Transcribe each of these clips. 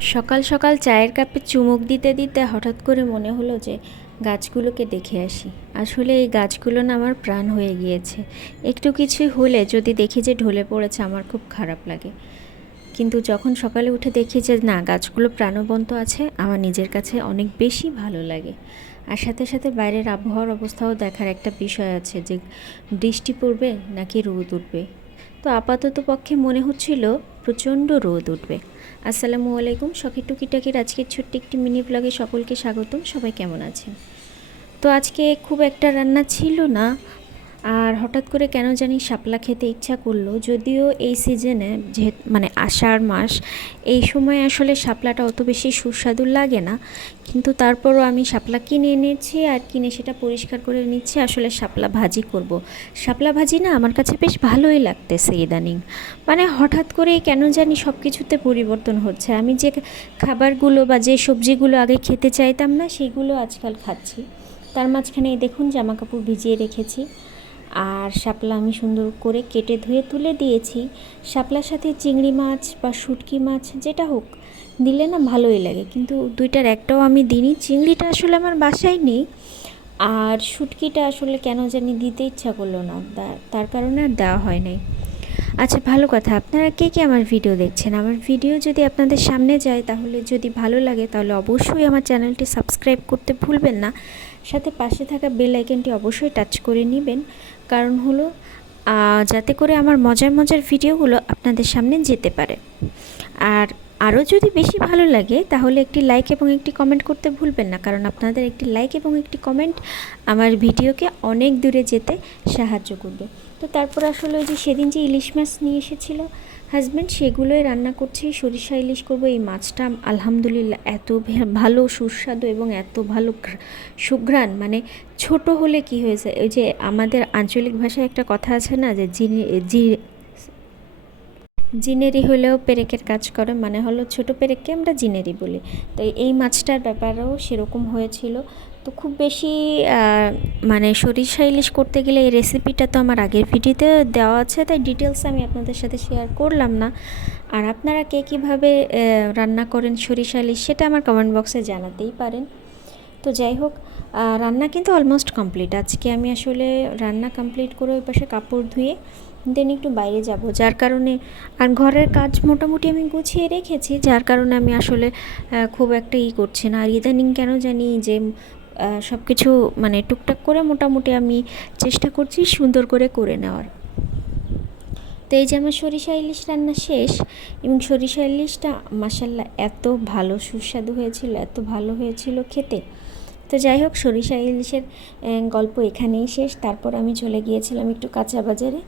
সকাল সকাল চায়ের কাপে চুমুক দিতে দিতে হঠাৎ করে মনে হলো যে গাছগুলোকে দেখে আসি। আসলে এই গাছগুলো না আমার প্রাণ হয়ে গিয়েছে। একটু কিছু হলে যদি দেখি যে ঢলে পড়েছে আমার খুব খারাপ লাগে, কিন্তু যখন সকালে উঠে দেখি যে না, গাছগুলো প্রাণবন্ত আছে, আমার নিজের কাছে অনেক বেশি ভালো লাগে। আর সাথে সাথে বাইরের আবহাওয়ার অবস্থাও দেখার একটা বিষয় আছে যে বৃষ্টি পড়বে নাকি রোদ উঠবে। তো আপাতত পক্ষে মনে হচ্ছিল প্রচণ্ড রোদ উঠবে। আসসালামু আলাইকুম, শখের টুকিটাকির আজকের ছোট্ট একটি মিনি ব্লগে সকলকে স্বাগতম। সবাই কেমন আছেন? তো আজকে খুব একটা রান্না ছিল না, আর হঠাৎ করে কেন জানি শাপলা খেতে ইচ্ছা করলো। যদিও এই সিজনে মানে আষাঢ় মাস, এই সময় আসলে শাপলাটা অত বেশি সুস্বাদু লাগে না, কিন্তু তারপরও আমি শাপলা কিনে এনেছি আর কিনে সেটা পরিষ্কার করে নিচ্ছি। আসলে শাপলা ভাজি করব। শাপলা ভাজি না আমার কাছে বেশ ভালোই লাগতেছে ইদানিং। মানে হঠাৎ করে কেন জানি সব কিছুতে পরিবর্তন হচ্ছে। আমি যে খাবারগুলো বা যে সবজিগুলো আগে খেতে চাইতাম না, সেগুলো আজকাল খাচ্ছি। তার মাঝখানে দেখুন জামা কাপড় ভিজিয়ে রেখেছি, আর শাপলা আমি সুন্দর করে কেটে ধুয়ে তুলে দিয়েছি। শাপলার সাথে চিংড়ি মাছ বা শুটকি মাছ যেটা হোক দিলে না ভালোই লাগে, কিন্তু দুইটার একটাও আমি দিইনি। চিংড়িটা আসলে আমার বাসায় নেই, আর শুটকিটা আসলে কেন জানি দিতে ইচ্ছা করলো না, তার কারণে আর দেওয়া হয় নাই। আচ্ছা, ভালো কথা, আপনারা কে কে আমার ভিডিও দেখছেন? আমার ভিডিও যদি আপনাদের সামনে যায়, তাহলে যদি ভালো লাগে তাহলে অবশ্যই আমার চ্যানেলটি সাবস্ক্রাইব করতে ভুলবেন না। সাথে পাশে থাকা বেল আইকনটি অবশ্যই টাচ করে নেবেন, কারণ হলো যাতে করে আমার মজার মজার ভিডিওগুলো আপনাদের সামনে যেতে পারে। আর আরও যদি বেশি ভালো লাগে তাহলে একটি লাইক এবং একটি কমেন্ট করতে ভুলবেন না, কারণ আপনাদের একটি লাইক এবং একটি কমেন্ট আমার ভিডিওকে অনেক দূরে যেতে সাহায্য করবে। তো তারপর আসলে ওই যে সেদিন যে ইলিশ মাছ নিয়ে এসেছিলো হাজব্যান্ড, সেগুলোই রান্না করছি। সরিষা ইলিশ করব। এই মাছটা আলহামদুলিল্লাহ এত ভালো সুস্বাদু এবং এত ভালো সুঘ্রাণ, মানে ছোট হলে কি হয়েছে, ওই যে আমাদের আঞ্চলিক ভাষায় একটা কথা আছে না, যে জিনেরি হলেও পেরেকের কাজ করে, মানে হলো ছোট পেরেককে আমরা জিনেরি বলি। তো এই মাছটার ব্যাপারেও সেরকম হয়েছিল। তো খুব বেশি মানে সরিষা ইলিশ করতে গেলে এই রেসিপিটা তো আমার আগের ভিডিওতে দেওয়া আছে, তাই ডিটেলস আমি আপনাদের সাথে শেয়ার করলাম না। আর আপনারা কে কীভাবে রান্না করেন সরিষা ইলিশ, সেটা আমার কমেন্ট বক্সে জানাতেই পারেন। তো যাই হোক, রান্না কিন্তু অলমোস্ট কমপ্লিট। আজকে আমি আসলে রান্না কমপ্লিট করে ওই পাশে কাপড় ধুয়ে দেন একটু বাইরে যাব, যার কারণে আর ঘরের কাজ মোটামুটি আমি গুছিয়ে রেখেছি, যার কারণে আমি আসলে খুব একটা করছি না। আর ইদানিং কেন জানি যে সব কিছু মানে টুকটাক করে মোটামুটি আমি চেষ্টা করছি সুন্দর করে করে নেওয়ার। তো এই যে আমার সরিষা ইলিশ রান্না শেষ, এবং সরিষা ইলিশটা মাশাল্লাহ এত ভালো সুস্বাদু হয়েছিল, এত ভালো হয়েছিল খেতে। তো যাই হোক, সরিষা ইলিশের গল্প এখানেই শেষ। তারপর আমি চলে গিয়েছিলাম একটু কাঁচা বাজারে।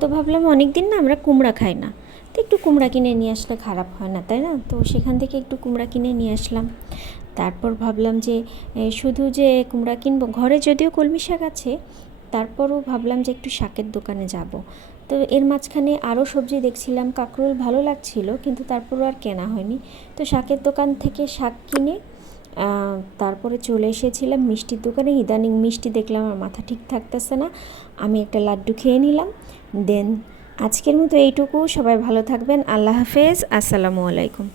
তো ভাবলাম অনেক দিন না আমরা কুমড়া খাই না, তো একটু কুমড়া কিনে নিয়ে আসলে খারাপ হয় না, তাই না? তো সেখান থেকে একটু কুমড়া কিনে নিয়ে আসলাম। তারপর ভাবলাম যে শুধু যে কুমড়া কিনবো, ঘরে যদিও কলমি শাক আছে, তারপরও ভাবলাম যে একটু শাকের দোকানে যাব। তো এর মাঝখানে আরও সবজি দেখছিলাম, কাঁকরোল ভালো লাগছিল, কিন্তু তারপরও আর কেনা হয়নি। তো শাকের দোকান থেকে শাক কিনে তারপরে চলে এসেছিলাম মিষ্টির দোকানে। ইদানিং মিষ্টি দেখলাম আমার মাথা ঠিক থাকতেছে না, আমি একটা লাড্ডু খেয়ে নিলাম। দেন আজকের মতো এইটুকু। সবাই ভালো থাকবেন। আল্লাহ হাফেজ। আসসালামু আলাইকুম।